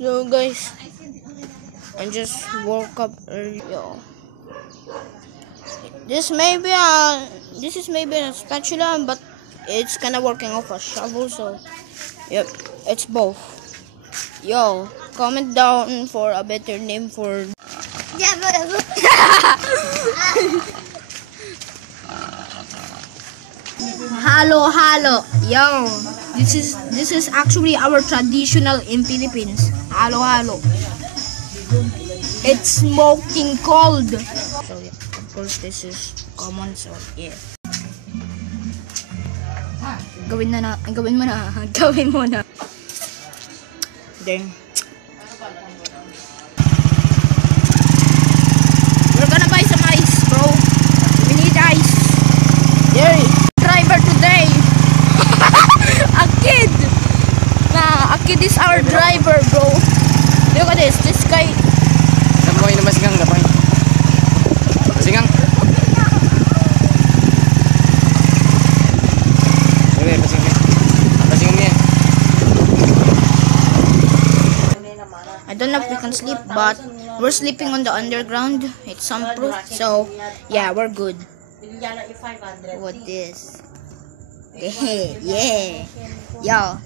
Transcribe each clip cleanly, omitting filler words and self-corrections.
So guys, I just woke up early. Yo. This is maybe a spatula, but it's kind of working off a shovel. So, yep, it's both. Yo, comment down for a better name for. Halo. Yo, this is actually our traditional in Philippines. Halo. It's smoking cold. So yeah, of course this is common. So yeah. Gawin mo na. Then we're gonna buy some ice, bro. We need ice. There. Driver today. A kid is our driver, bro. Look at this guy. Dapoy na masigang. Masigang. Masigang niya. I don't know if we can sleep, but we're sleeping on the underground. It's soundproof, so yeah, we're good. What this? Yeah. Yo.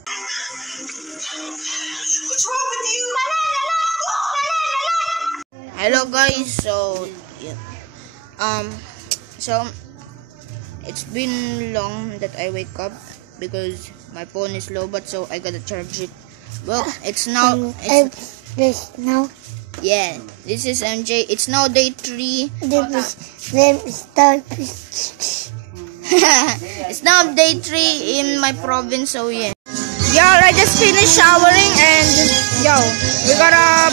What's wrong with you? Hello guys, so yeah. So it's been long that I wake up because my phone is low, but so I gotta charge it. Well, it's now. This now. Yeah, this is MJ. It's now day 3. It's now day 3 in my province, so yeah. Yo, I just finished showering and yo, we got a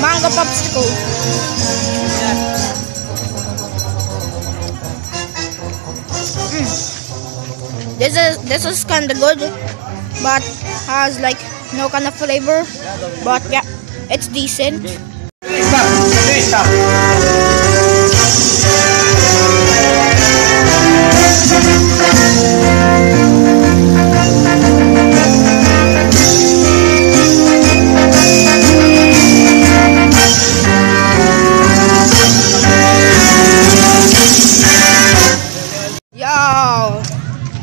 mango popsicle. This is kinda good, but has like no kind of flavor. But yeah, it's decent. Stop. Yo,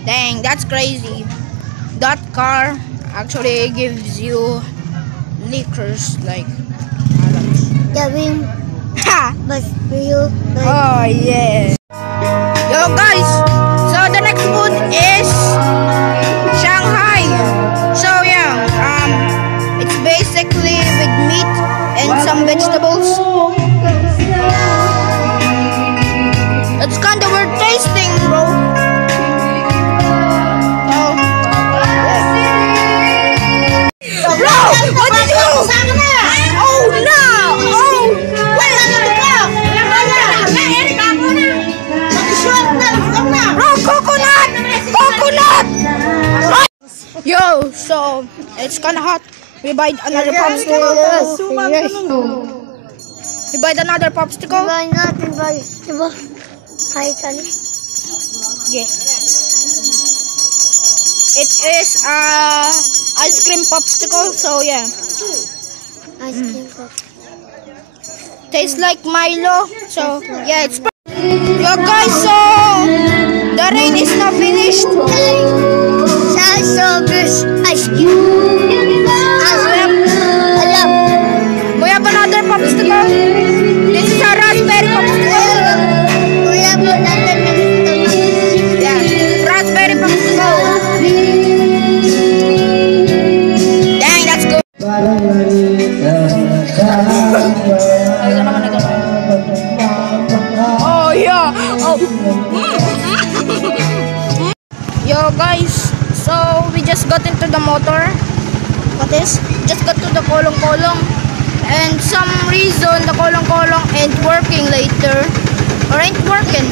dang, that's crazy. That car actually gives you liquors like ha! But you. Oh yeah. Yo guys, so the next food is Shanghai. So yeah, it's basically with meat and some vegetables. It's kind of weird tasting, bro. Bro, what did you do? Oh no! Oh, wait! Bro, coconut! Yo, so it's kind of hot. We buy another popsicle. We buy another popsicle. Yeah. It is ice cream popsicle, so yeah. Ice cream Tastes like Milo, so yeah, it's yo guys, so the rain is now finished. Ice cream. We have another popsicle. This is a raspberry popsicle. Yeah, raspberry popsicle. Dang, that's good. Oh yeah. Oh. Yo guys, so we just got into the motor. What is? Just got to the kolong-kolong, and some reason the kolong-kolong ain't working later, or ain't working.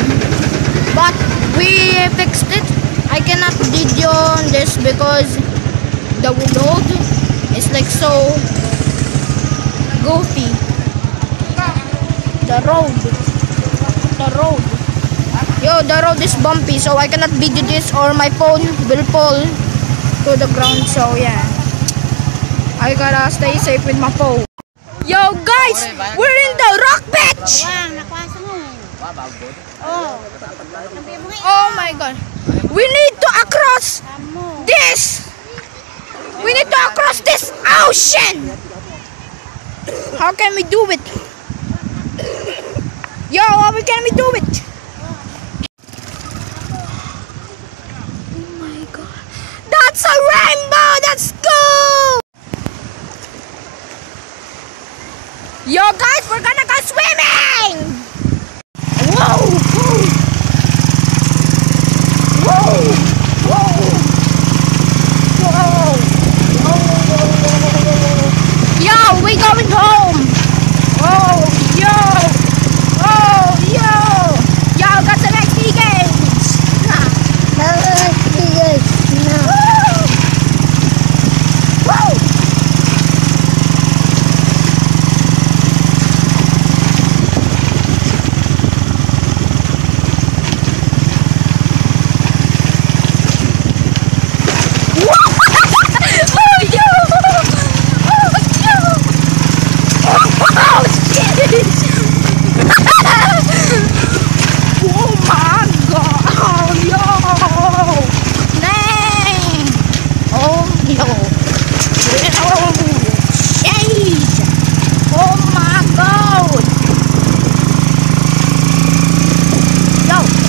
But we fixed it. I cannot video on this because the road is like so goofy. The road. Yo, the road is bumpy, so I cannot video this or my phone will fall to the ground. So yeah, I gotta stay safe with my phone. Yo guys, we're in the rock beach. Oh my god. We need to cross this. We need to cross this ocean. How can we do it? Yo, how can we do it? Oh my god. That's a rainbow. That's cool. Yo guys, we're gonna go swimming. Whoa. Whoa. Whoa. Whoa. Whoa. Yo, we going home. Oh, yo. Oh, yo. Yo, got some XP games. Woo.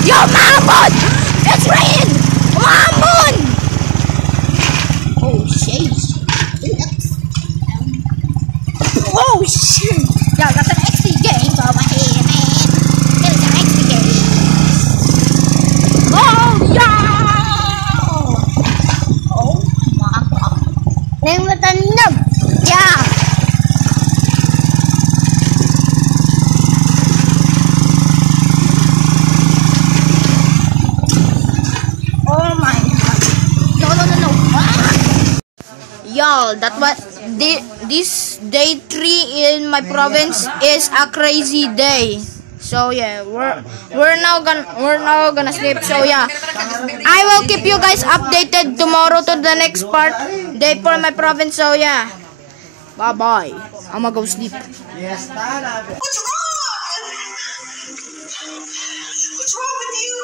Yo, Mammon! It's rain! Mammon! Oh, shit. Oh, shit. Yo, that's an XP game over here, man. It is an XP game. Oh, yo! Oh, my God. Name with a nub. Yeah. Oh my god. No. Y'all, that was this day 3 in my province is a crazy day. So yeah, we're now gonna sleep. So yeah, I will keep you guys updated tomorrow to the next part day for my province. So yeah, bye bye. I'm gonna go sleep. What's wrong? What's wrong with you?